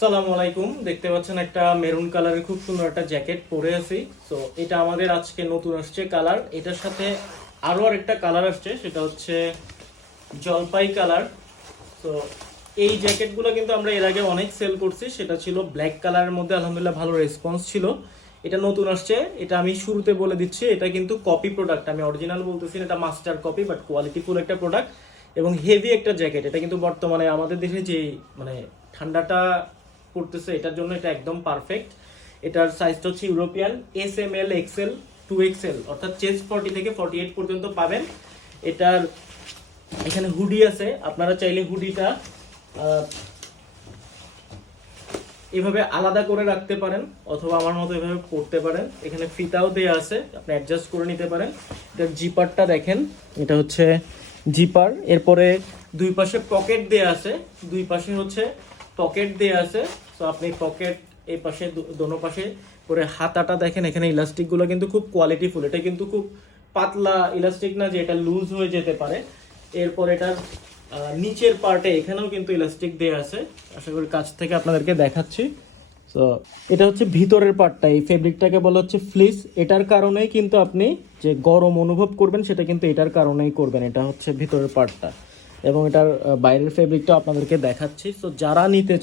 সালামু আলাইকুম। দেখতে পাচ্ছেন একটা মেরুন কালারের খুব সুন্দর একটা জ্যাকেট পরে আছি। তো এটা আমাদের আজকে নতুন আসছে কালার। এটার সাথে আরো আরেকটা কালার আসছে, সেটা হচ্ছে জলপাই কালার। তো এই জ্যাকেটগুলো কিন্তু আমরা এর আগে অনেক সেল করছি, সেটা ছিল ব্ল্যাক কালারের মধ্যে, আলহামদুলিল্লাহ ভালো রেসপন্স ছিল। এটা নতুন আসছে, এটা আমি শুরুতে বলে দিচ্ছি, এটা কিন্তু কপি প্রোডাক্ট, আমি অরিজিনাল বলতেছি না, এটা মাস্টার কপি, বাট কোয়ালিটিফুল একটা প্রোডাক্ট এবং হেভি একটা জ্যাকেট। এটা কিন্তু বর্তমানে আমাদের দেশে যে মানে ঠান্ডাটা পড়তেছে, এটার জন্য এটা একদম পারফেক্ট। এটার সাইজটা হচ্ছে ইউরোপিয়ান, SML XL 2XL, অর্থাৎ চেস্ট 40 থেকে 48 পর্যন্ত পাবেন। এটার এখানে হুডি আছে, আপনারা চাইলে হুডিটা এভাবে আলাদা করে রাখতে পারেন অথবা আমার মতো এভাবে পরতে পারেন। এখানে ফিতাও দেয়া আছে, আপনি অ্যাডজাস্ট করে নিতে পারেন। এটার জিপারটা দেখেন, এটা হচ্ছে জিপার। এরপরে দুই পাশে পকেট দেয়া আছে, দুই পাশে হচ্ছে পকেট দেয়া আছে। তো আপনি পকেট এই পাশে দোনো পাশে করে হাতাটা দেখেন, এখানে ইলাস্টিক গুলো কিন্তু খুব কোয়ালিটিফুল, এটা কিন্তু খুব পাতলা ইলাস্টিক না যে এটা লুজ হয়ে যেতে পারে। এরপর এটার নিচের পার্টে এখানেও কিন্তু ইলাস্টিক দেয়া আছে, আশা করি কাছ থেকে আপনাদেরকে দেখাচ্ছি। তো এটা হচ্ছে ভিতরের পার্টটা, এই ফেব্রিকটাকে বলা হচ্ছে ফ্লিস। এটার কারণেই কিন্তু আপনি যে গরম অনুভব করবেন সেটা কিন্তু এটার কারণেই করবেন। এটা হচ্ছে ভিতরের পার্টটা এবং এটার বাইরের ফেব্রিকটা আপনাদেরকে দেখাচ্ছি। তো যারা নিতে চান